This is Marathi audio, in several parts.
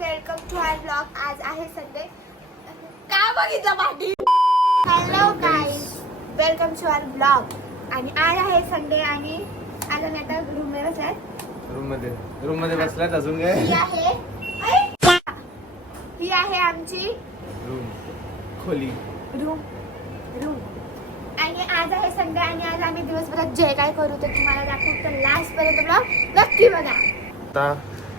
Welcome to our blog. आज आहे संडे. काय बघितलं पाठी. Hello guys, welcome to our blog. आणि आज आहे संडे आणि आज आम्ही आता रूमवरच आहेत. रूम मध्ये बसलात अजून काय? ही आहे आमची खोली. रूम. आणि आज आहे संडे आणि आज आम्ही दिवसभरात जे काय करू ते तुम्हाला दाखवू. तर लास्ट पर्यंत ब्लॉग नक्की बघा. आता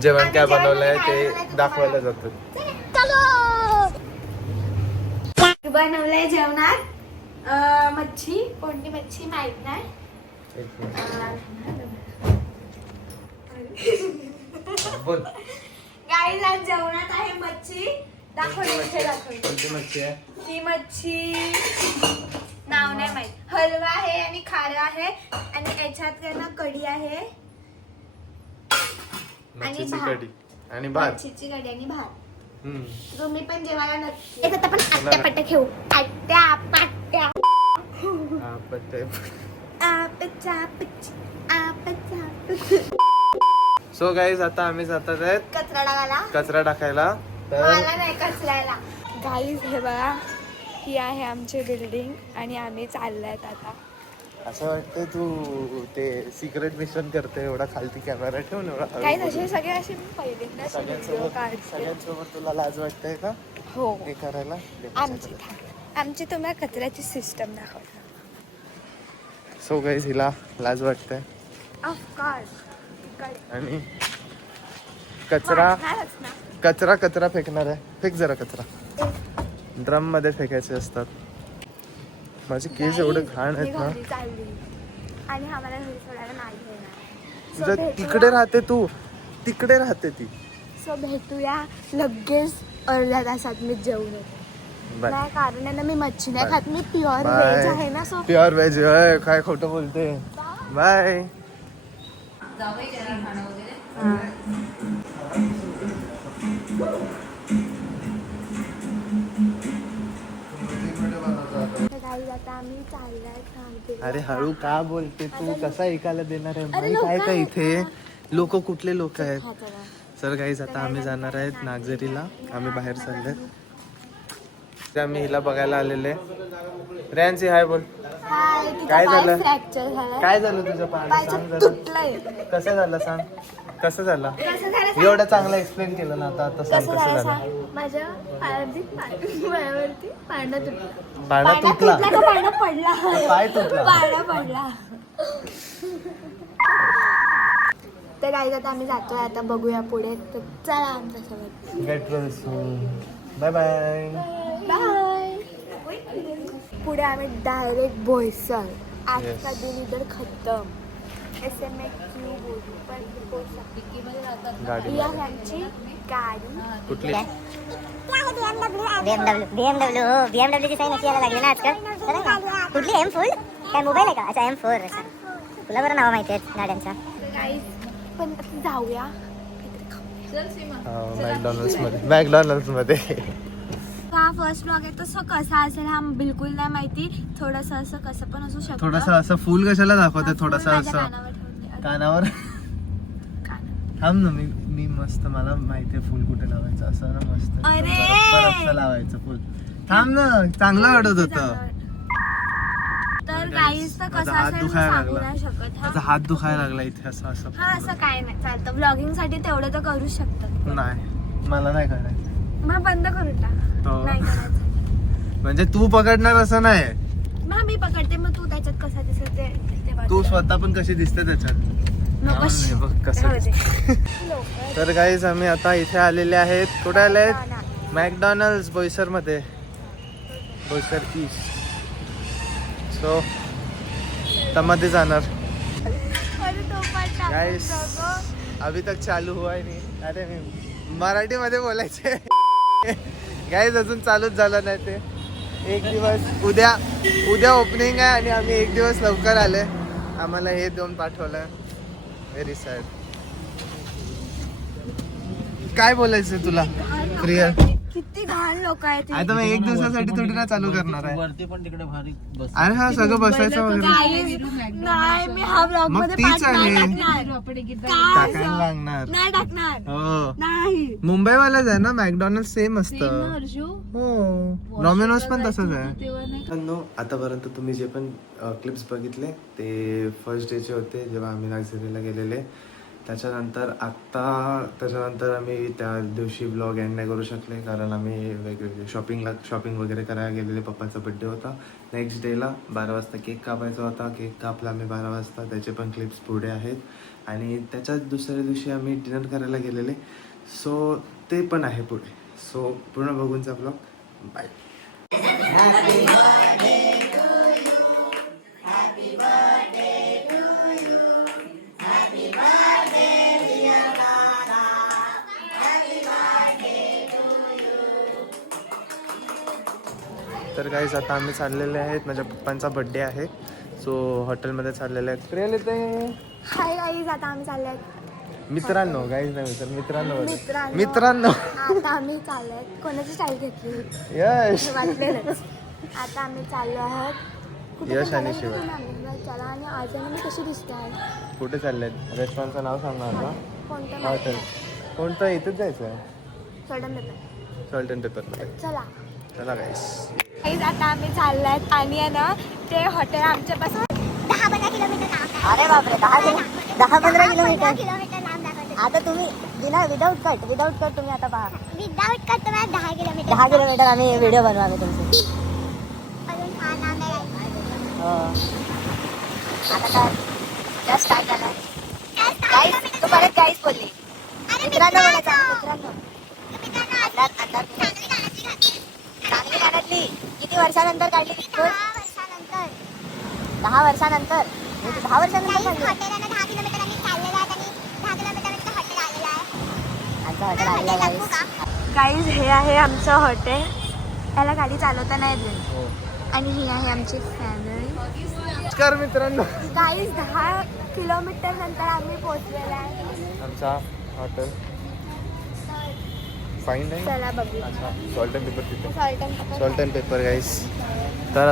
जेवण काय बनवलंय ते दाखवायला जातो. बनवलंय जेवणात मच्छी. कोणती मच्छी माहित नाही. बोल. गाईज आज जेवणात आहे मच्छी. कोणती मच्छी आहे? ती मच्छी नाव नाही माहित. हलवा आहे आणि खारं आहे आणि याच्यात ना कढी आहे आणि कढी आणि भात. मच्छीची कढी आणि भात. तुम्ही पण जेवायला नक्की. आता आपण आट्यापाट्या खेळू. आट्यापाट्या. सो गाईज आता आम्ही जातात आहेत कचरा टाकायला. मला नाही कचरायला. गाईज हे बघा, ही आहे आमची बिल्डिंग आणि आम्ही चाललोय आता. असं वाटतं तू ते सिक्रेट मिशन करते. एवढा खालती कॅमेरा ठेवून एवढा. काही असे सगळे असे पहिल्यांदा सगळ्यांसोबत तुला लाज वाटतंय का? हो. हे करायला आमची तुम्हाला कचऱ्याची सिस्टम दाखवतो. सो गाईज हिला लाज वाटतंय ऑफकोर्स. आणि कचरा फेकणार आहे. फेक जरा कचरा. ड्रम मध्ये फेकायचे असतात. माझे केस एवढे घाण आहेत ना. आणि आम्हाला घरी सोडायला नाही घेणार. तुझ्या तिकडे राहते तू. तिकडे राहते ती. सो भेटूया लगेच अर्ध्या तासात. मी जेवण नाही कारण आहे ना मी मच्छी नाही खात. मी प्युअर व्हेज आहे ना. So pure veg. काय खोटं बोलते. बाय. अरे हळू का बोलते तू. कसा ऐकायला देणार आहे माहित आहे का इथे लोक कुठले लोक आहेत. सर गाईज आता आम्ही जाणार आहेत नागझरीला. आम्ही बाहेर चाललोय. आम्ही हिला बघायला आलेले. रेन्सी हाय बोल. काय झालं तुझं पाय सांग जरा. कसं झालं सांग. कसं झालं. एवढं चांगलं एक्सप्लेन केलं ना. आता सांग कसं झालं. माझ्या पायावरती पाळणा तुटला. पडला. पाय तुटला. पाळणा पडला. तर गाईज आता आम्ही जातोय. आता बघूया पुढे. तर चला आमच्यासोबत. Get well soon. Bye bye. Bye. पुढे आम्ही डायरेक्ट बोईसर. आजचा दिन इधर खतम. गाडी गाडी कुठली. BMW ची साईन अशी यायला लागली ना आजकाल. कुठली M फुल काय मोबाईल आहे का. अच्छा M4. तुला बरं नाव माहिती आहेत गाड्यांचा. पण जाऊया मॅकडॉनल्ड्स मध्ये. हा फर्स्ट ब्लॉग आहे. तसं कसा असेल हा बिलकुल नाही माहिती. थोडस असं कसं पण असू शकतं. थोडस असं फुल कशाला दाखवते. थोडस असं कानावर. थांब ना. मी मस्त मला माहितीये फुल कुठे लावायचं. असं ना मस्त असं लावायचं फुल. थांब ना. चांगलं वाटत होतं. तर गाईज तर कसं असेल सांगू नाही शकत. माझा हात दुखायला लागला इथे. असं असं काय नाही चालतं. ब्लॉगिंग साठी तेवढं तर करू शकतात. नाही मला नाही करायचं. मग बंद करून टाक. नाही करायचं. म्हणजे तू पकडणार असं नाही. मग मी पकडते. मग तू त्याच्यात कसा दिसत ते तू स्वतः पण कशी दिसते त्याच्यात. तर गाईज आम्ही आता इथे आलेले आहेत. कुठे आले आहेत. मॅकडॉनल्ड्स बोईसर मध्ये. बोईसर ईस्ट. सो मध्ये जाणार. गाईज अभी तक चालू हुआ ही नहीं. अरे मराठी मध्ये बोलायचे. गाईज अजून चालूच झालं नाही ते. एक दिवस उद्या ओपनिंग आहे आणि आम्ही एक दिवस लवकर आले. आम्हाला हे देऊन पाठवलं. Very sad. काय बोलायचं तुला प्रिया. किती घाण लोक आहेत. आता मी एक दिवसासाठी थोडी ना चालू करणार आहे. वरती पण तिकडे भारी बस. अरे हा सगळं बसायचं वगैरे. नाही मी हा ब्लॉग मध्ये तीच आहे. टाकणार. टाकायला लागणार. नाही टाकणार. हो नाही मुंबईवालाच आहे ना, मॅकडॉनल्ड सेम असतं. हो, डॉमिनोज पण तसंच आहे. आतापर्यंत तुम्ही जे पण क्लिप्स बघितले ते फर्स्ट डेचे होते जेव्हा आम्ही नागझरीला गेलेले. त्याच्यानंतर आम्ही त्या दिवशी ब्लॉग एंड नाही करू शकले कारण आम्ही वेगवेगळे शॉपिंग वगैरे करायला गेलेले. पप्पांचा बड्डे होता. नेक्स्ट डेला 12 वाजता केक कापायचा होता. केक कापला आम्ही 12 वाजता. त्याचे पण क्लिप्स पुढे आहेत. आणि त्याच्याच दुसऱ्या दिवशी आम्ही डिनर करायला गेलेले. सो ते पण आहे पुढे. सो पूर्ण बघूनचा ब्लॉग. बाय. तर गाईज आता आम्ही चाललेले आहेत. माझ्या पप्पांचा बड्डे आहे. सो हॉटेलमध्ये चाललेले आहेत. प्रियल येते. हाय गाईज, आता आम्ही चाललोय. मित्रांनो, गाईज नाही मित्रांनो. आता आम्ही चाललोय. कोणाची स्टाईल घेतली यश वाटलेलंच. आता आम्ही चाललो आहोत. यश आणि शिवा. चला. आणि आज मी कशी दिसते आहे? कुठे चालले आहेत? रेस्टॉरंटचं नाव सांगणार का? कोणतं हॉटेल कोणतं? इथेच जायचं आहे. सॉल्ट अँड पेपरमध्ये. चला चला गाईस. आता आम्ही चाललोय आणि आहे ना ते हॉटेल आमच्यापासून 10-15 किलोमीटर लांब. अरे बापरे, 10-15 किलोमीटर. आता तुम्ही विदाउट कट तुम्ही आता पहा. विदाउट कट तुम्हाला 10 किलोमीटर. 10 किलोमीटर आम्ही व्हिडिओ बनवू आम्ही तुमची. अजून फार लांब आहे. हो. आता काय जस्ट काय झालं गाईस, तू परत गाईस बोलली. मित्रांनो बोलायचा. चांगली गाण्यातली किती वर्षानंतर काढली? 10 वर्षानंतर. 10 वर्षानंतर काढली. आमचं हॉटेल आलेलं आहे गाईज. हे आहे आमचं हॉटेल. याला गाडी चालवता नाही येत. आणि ही आहे आमची फॅमिली. नमस्कार मित्रांनो. गाईज 10 किलोमीटर नंतर आम्ही पोहोचलेला आहे. आमचा हॉटेल फाईन आहे. चला बघू. सॉल्ट अँड पेपर तिथे. सॉल्ट सॉल्ट अँड पेपर गाईस. तर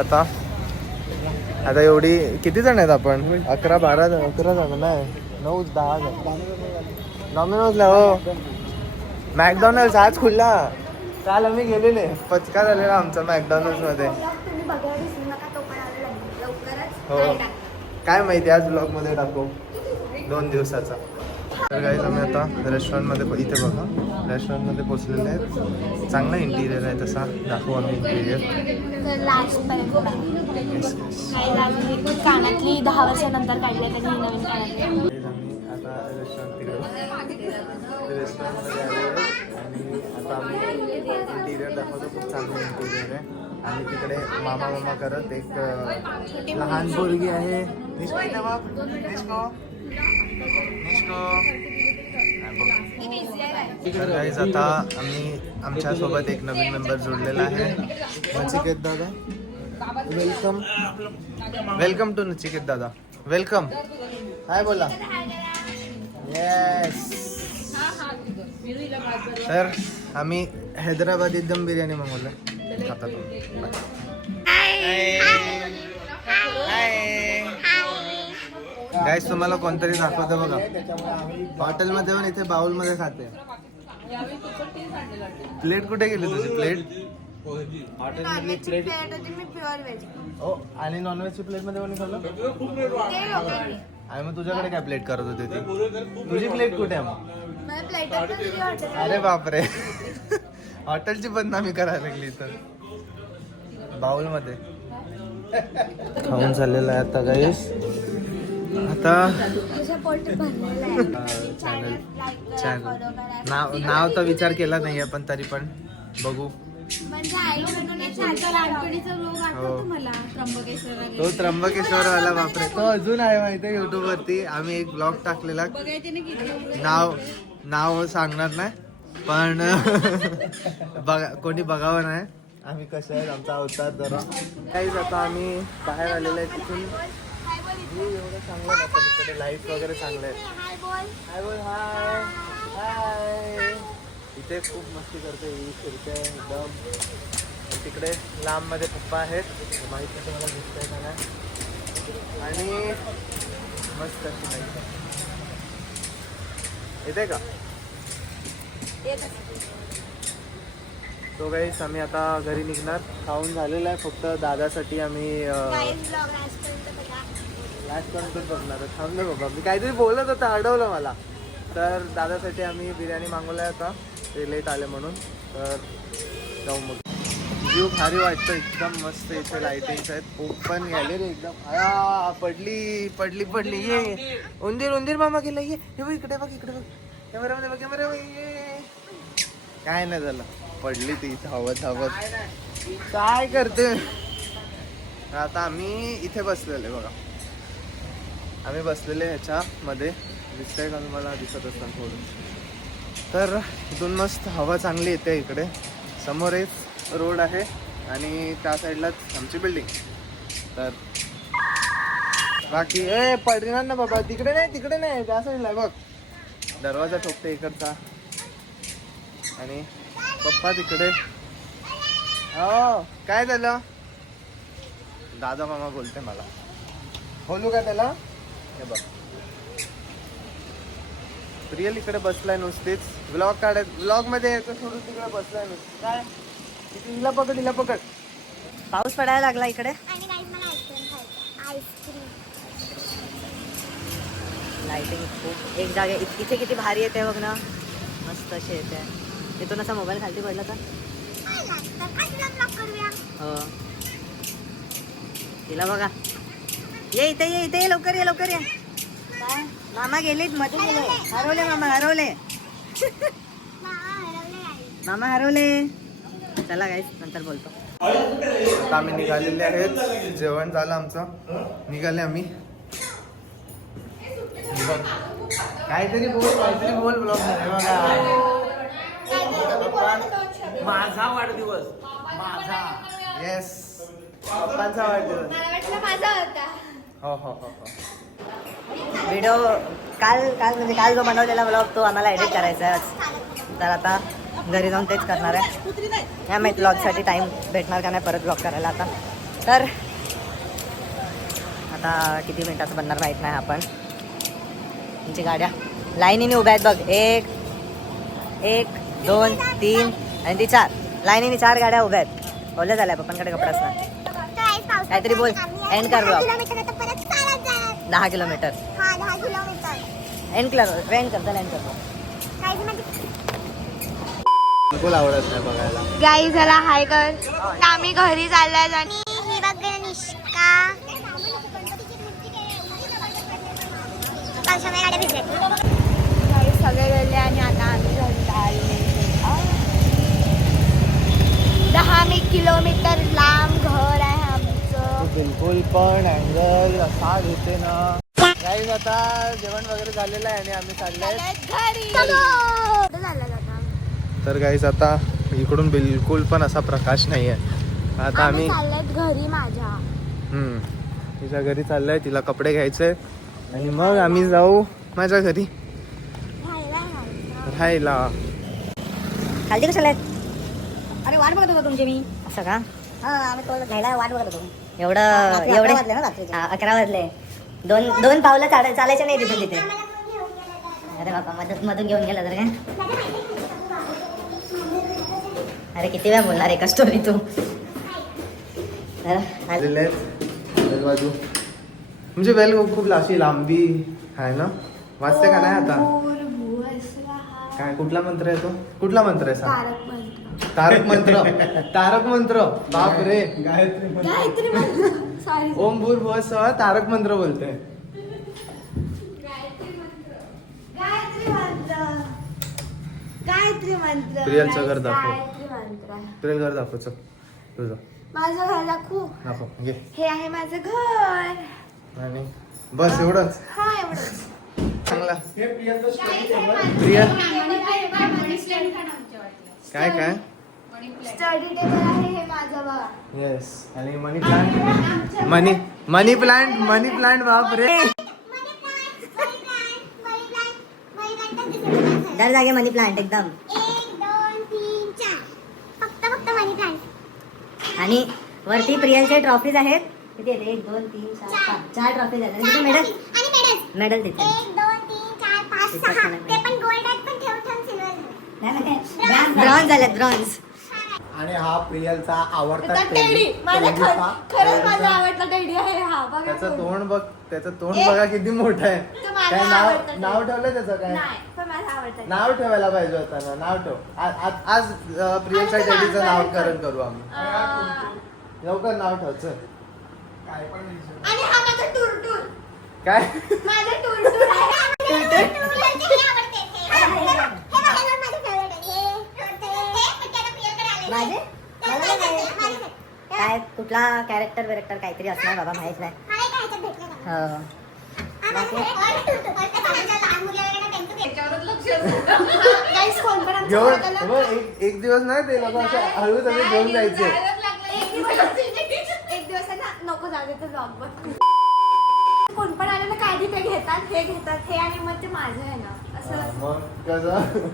आता एवढी किती जण आहेत आपण? 11 जण नाही, 9-10 जण. डॉमिनोजला. हो, मॅकडॉनल्ड्स आज खुलला. काल आम्ही गेलेले. पचका झालेला आमचा मॅकडॉनल्ड्स मध्ये. तुम्ही बघायला विसरू नका. तो पण आलेला आहे लवकरच. हो, काय माहिती आज ब्लॉग मध्ये टाकू 2 दिवसाचा. तर गाईज आम्ही आता रेस्टॉरंटमध्ये इथे बघा रेस्टॉरंटमध्ये पोचलेले आहेत. चांगला इंटिरियर आहे तसा. दाखवू आम्ही इंटिरियर. लास्टपर्यंत कानातली 10 वर्षानंतर काढली आहे त्यांनी नवीन कानातली. आम्ही आता रेस्टॉरंटमध्ये आलेलो आणि आता आम्ही इंटिरियर दाखवतो. खूप चांगलं इंटिरियर आहे. आणि तिकडे मामा करत एक लहान पोरगी आहे. तर गाईज आता आमच्या सोबत एक नवीन मेंबर जोडलेला आहे. नचिकेत दादा. वेलकम टू नचिकेत दादा. वेलकम. हाय बोला. येस. तर आम्ही हैदराबादी दम बिर्याणी मागवलं. खाता गाईस तुम्हाला कोणतरी दाखवतं बघा. हॉटेलमध्ये पण इथे बाउलमध्ये खाते. प्लेट कुठे गेली तुझी? प्लेट हॉटेलमधली प्लेट. मी प्युअर व्हेज. हो, आणि नॉनव्हेजची प्लेट मध्ये कोणी खाल्लं? आणि मग तुझ्याकडे काय प्लेट करत होते ती? तुझी प्लेट कुठे आहे मग? अरे बापरे. हॉटेलची बदनामी करायला लागली तर. बाउल मध्ये खाऊन झालेलं आहे आता गाईस. आता चॅनल नाव तर विचार केला नाहीये पण तरी पण बघू. तो त्र्यंबकेश्वर वाला बापरे. तो अजून आहे माहितीये युट्यूब वरती. आम्ही एक ब्लॉग टाकलेला. नाव सांगणार नाही पण कोणी बघावं नाही आम्ही कसे आहेत. आमचा अवतार जरा काहीच. आता आम्ही बाहेर आलेलो आहे तिथून. एवढं चांगलं आहे पण इकडे लाईट वगैरे चांगले आहेत. हाय बोल. हाय हाय. इथे खूप मस्ती करते ही फिरते एकदम. तिकडे लांब मध्ये पप्पा आहेत. माहिती तुम्हाला दिसतंय का नाही. आणि मस्त अशी लाईट इथे का तो गाईस आम्ही आता घरी निघणार. खाऊन झालेलं आहे, फक्त दादासाठी आम्ही लास्टपर्यंत बघणार. थांबलो बाबा, मी काहीतरी बोलत होतं, अडवलं मला. तर दादासाठी आम्ही बिर्याणी मागवलाय आता, ते लेट आले म्हणून. तर जाऊ मग. व्ह्यू भारी वाटतं, एकदम मस्त. इथे लाइटिंग्स आहेत, ओपन गॅलरी एकदम. पडली पडली पडली. ये उंदीर उंदीर मामा गेला. ये बघ इकडे, बघ इकडे, बघ कॅमेरामध्ये, बघ कॅमेरामध्ये. ये काय नाही झालं, पडली ती धावत धावत. काय करते. आता आम्ही इथे बसलेले बघा, आम्ही बसलेले ह्याच्यामध्ये. दिसतंय का तुम्हाला? दिसत असताना थोडं. तर इथून मस्त हवा चांगली येते. इकडे समोरच रोड आहे आणि त्या साईडलाच आमची बिल्डिंग. तर बाकी पडणार ना बाबा, तिकडे नाही, तिकडे नाही, त्या साईडला बघ. दरवाजा ठोकते इकडचा आणि पप्पा तिकडे. हो काय झालं? दादा मामा बोलते मला. बोलू का त्याला? हे बघ, रिअल इकडे बसलाय नुसतीच. व्लॉग काढत, व्लॉग मध्ये यायचं सोडून तिकडे बसलाय नुसतं. काय हिला पकड, हिला पकड. पाऊस पडायला लागला इकडे. लाइटिंग खूप एक जागे इथे किती भारी येते बघ ना, मस्त अशी येते. तिथून असा मोबाईल खालती पडला तर हो. तिला बघा, ये इथे, ये इथे, ये लवकर, ये लवकर, ये. काय मामा गेलेत, मध्ये गेले. हरवले मामा, हरवले. मामा हरवले. चला गाईस, नंतर बोलतो. आता आम्ही निघालेले आहेत, जेवण झालं आमचं, निघाले आम्ही. काहीतरी बोल ब्लॉग मध्ये बघा. माझा वाढदिवस, माझा. येस, पप्पांचा वाढदिवस. मला वाटलं माझा होता. हो हो हो हो. व्हिडिओ काल म्हणजे काल जो बनवलेला ब्लॉग तो आम्हाला एडिट करायचा आहे आज. तर आता घरी जाऊन तेच करणार आहे. या माहीत ब्लॉगसाठी टाईम भेटणार का नाही परत ब्लॉग करायला आता. तर आता किती मिनिटाचं बनणार माहीत नाही. आपण तुमची गाड्या लाईनीने उभ्या आहेत बघ. 1 2 3 आणि ती 4 लाईनीने 4 गाड्या उभ्या आहेत. ओल्या झाल्या, पप्पांकडे कपडाच नाही. काहीतरी बोल, एंड कर ब्लॉग. 10 किलोमीटर एंड कर, एंड करतो, एंड करतो. बिलकुल आवडत नाही बघायला. गाई झाला हाय कर. आम्ही घरी चाललोय आणि ही बघ निष्का सगळे गेले आणि आता आम्ही घरी आलो. 10 किलोमीटर लांब घर आहे आमचं. बिलकुल पण अँगल असा घेते ना. गाईज आता जेवण वगैरे झालेलं आहे आणि आम्ही चाललोय घरी. तर गाईज आता इकडून बिलकुल पण असा प्रकाश नाही आहे. आता आम्ही चाललोय घरी माझ्या. तिच्या घरी चाललोय, तिला कपडे घ्यायचे आणि मग आम्ही जाऊ माझ्या घरी राहायला. खालती कशाला आहेत? अरे वाट बघत होतो तुमची मी. असं का? हा, आम्ही तो घ्यायला वाट बघत होतो. एवढे वाजले ना रात्री. 11 वाजले. दोन पावलं चालायचं नाही तिथून तिथे. अरे बाबा, मधून घेऊन गेला तर काय. अरे किती वेळा बोलणार एका स्टोरी तू. बाजू म्हणजे वेल खूप अशी लांबी आहे ना. वाचते का नाही आता? काय कुठला मंत्र आहे तो? कुठला मंत्र आहे सांग? तारक मंत्र. तारक मंत्र. बाप रे. गायत्री मंत्र. ओम भूर्भुवः स्वः तारक मंत्र बोलते. गायत्री मंत्र. प्रियलचं घर दाखव. गायत्री मंत्र. प्रियल घर दाखव चल तुझं. माझं घर दाखवू. दाखव घे. हे आहे माझं घर. आणि बस एवढंच. हा एवढंच. चांगला. प्रियल काय काय स्टडी टेबल आहे हे माझं बघा. येस. आणि मनी प्लांट. मनी प्लांट बाप रे. दर जागे मनी प्लांट एकदम. 1 2 3 4 फक्त मनी प्लांट. आणि वरती प्रियलचे ट्रॉफीज आहेत. किती आहेत? 1 2 3 4 5 4 ट्रॉफीज आहेत. आणि तिथे मेडल तिथे 1 2 3 4 5 6 ते पण गोल्ड आहेत पण ठेवून सिल्वर. ब्रॉन्झ झाल्यात ब्रॉन्झ. आणि हा प्रियलचा आवडता आता टेडी माझा खरंच माझा आवडता टेडी आहे हा बघा. त्याचं तोंड बघ, त्याचं तोंड बघा किती मोठं आहे. तो माझा काय आवडता नाव ठेवलं त्याचं काय? नाही पण माझा आवडता नाव ठेवायला पाहिजे होतं ना. नाव ठेव. आज प्रियलच्या टेडीचं नामकरण करू आम्ही. लवकर नाव ठेव चल. आणि हा माझा टुरटुर. काय माझा टुरटुर आहे. माझे काय कुठला कॅरेक्टर बिरेक्टर काहीतरी असणार बाबा माहित नाही. हो. Guys, कोण पण आमच्या घेऊन वर्गाला- बघ, एक दिवस नाही ते लोक असे हळू सगळे घेऊन जायचे. एक दिवस आहे ना नको जाऊ दे ब्लॉग बघ. कोण पण आलं ना काय ते घेतात हे आणि मग ते माझं आहे ना असं. मग कसं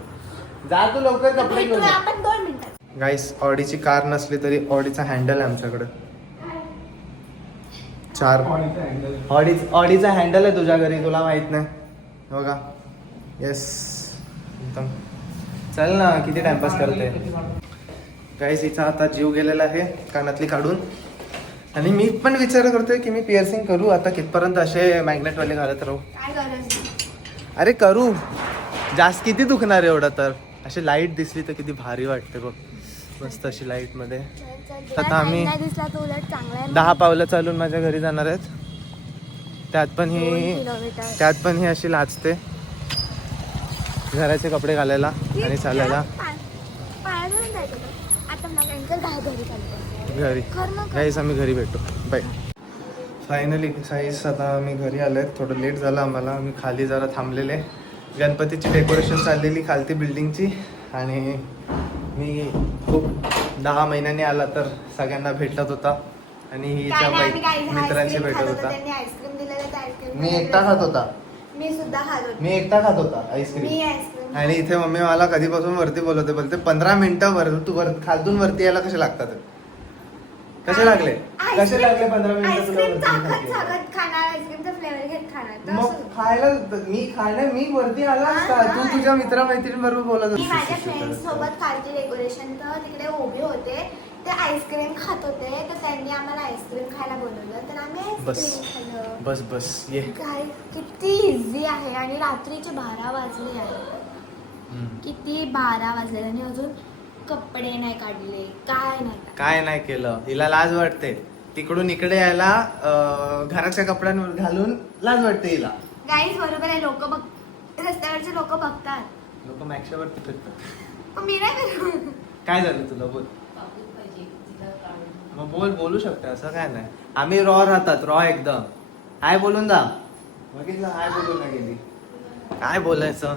जा तू लवकर कपडे घेऊन भेटूया आपण 2 मिनिटात. गाईस, ऑडीची कार नसली तरी ऑडीचा हँडल आहे आमच्याकडे. 4 ऑडीचा हँडल आहे तुझ्या घरी, तुला माहित नाही हो का? येस एकदम. चल ना, किती टाइमपास करते. गाईस, हिचा आता जीव गेलेला आहे कानातली काढून. आणि मी पण विचार करतोय की मी पिअर्सिंग करू आता. कितपर्यंत असे मॅग्नेटवाले घालत राहू? काय गरज नाही. अरे करू, जास्त किती दुखणार आहे एवढं तर. अशी लाईट दिसली तर किती भारी वाटते बघ, मस्त अशी लाईट मध्ये. आता आम्ही नाही दिसला तो उलट चांगला आहे. 10 पावलं चालून माझ्या घरी जाणार आहेत. त्यात पण 2 ही किलोमीटर. अशी लाजते घराचे कपडे घालायला आणि चालायला पायावरून जायचं होतं. आता मला यांचं घरी चालतं घरी. गाईस, आम्ही घरी भेटू. बाय. फायनली साईज आता आम्ही घरी आलोय. थोडं लेट झालं आम्हाला. आम्ही खाली जरा थांबलेले. गणपतीची डेकोरेशन चाललेली खालती बिल्डिंगची. आणि मी खूप 10 महिन्यांनी आला तर सगळ्यांना भेटत होता. आणि हिच्या मित्रांशी भेटत होता. आईस्क्रीम दिलेलं ते आईस्क्रीम मी एकटा खात होता. मी सुद्धा खात होते. मी एकटा खात होता मी आईस्क्रीम. आईस्क्रीम आणि इथे मम्मी मला कधीपासून वरती बोलते 15 मिनिटं खालतून वरती यायला कसे लागतात? कसे लागले 15 मिनिटं तुला वरती खाली? खाणार आईस्क्रीमचा फ्लेवर घेत खाणार तर मग असं. खायला मी वरती आला असता. तू तुझ्या मित्र-मैत्रिणी बरोबर बोलत मी माझ्या फ्रेंड्स होतीस. सोबत खालती डेकोरेशन तर तिकडे उभे होते. ते आईस्क्रीम खात होते तर त्यांनी आम्हाला आईस्क्रीम खायला बोलवलं तर आम्ही बस. आईस्क्रीम खाल्लं. बस ये. काय किती इझी आहे. आणि रात्रीचे 12 वाजले आहे. किती 12 वाजले आणि अजून कपडे नाही काढले काय नाही केलं. हिला लाज वाटते तिकडून इकडे यायला. घराच्या कपड्यांवर घालून लाज वाटते हिला. गाईज बरोबर आहे. लोक बघ रस्त्यावरचे लोक बघतात लोक मॅक्सवरती फिरतात. पण मी नाही फिरत. काय झालं तुला? बोल. मग बोलू शकते, असं काय नाही. आम्ही रॉ राहतात, रॉ एकदम. हाय बोलून जा. बघितलं, हाय बोलून नाही गेली. काय बोलायचं.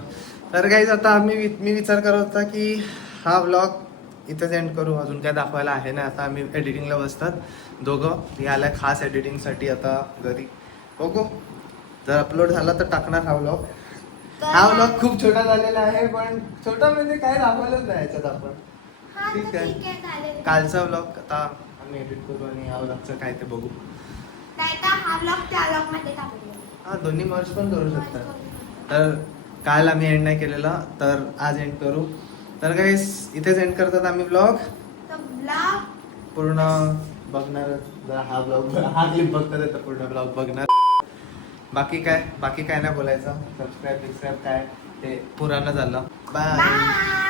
तर गाईज आता मी विचार करत होता की हा व्लॉग इथेच एंड करू. अजून काय दाखवायला आहे ना. आता आम्ही एडिटिंगला बसतात दोघं. हे आलाय खास एडिटिंगसाठी आता घरी. बघू जर अपलोड झाला तर टाकणार हा व्लॉग. हा व्लॉग खूप छोटा झालेला आहे. पण छोटा म्हणजे काय दाखवलंच नाही याच्यात आपण. हा, ठीक आहे. चालेल. कालचा व्लॉग आता आम्ही एडिट करू आणि ह्या व्लॉगचं काय ते बघू. नाही तर हा व्लॉग त्या व्लॉग मध्ये टाकूया. हा, दोन्ही मर्ज पण करू शकतात. तर काल आम्ही एंड नाही केलेला तर आज एंड करू. तर गाईस इथेच एंड करतात आम्ही व्लॉग. तर व्लॉग पूर्ण बघणार. जर हा व्लॉग हा क्लिप बघतात तर पूर्ण व्लॉग बघणार. बाकी काय नाही बोलायचं. सबस्क्राईब काय ते पुराणं झालं. बाय.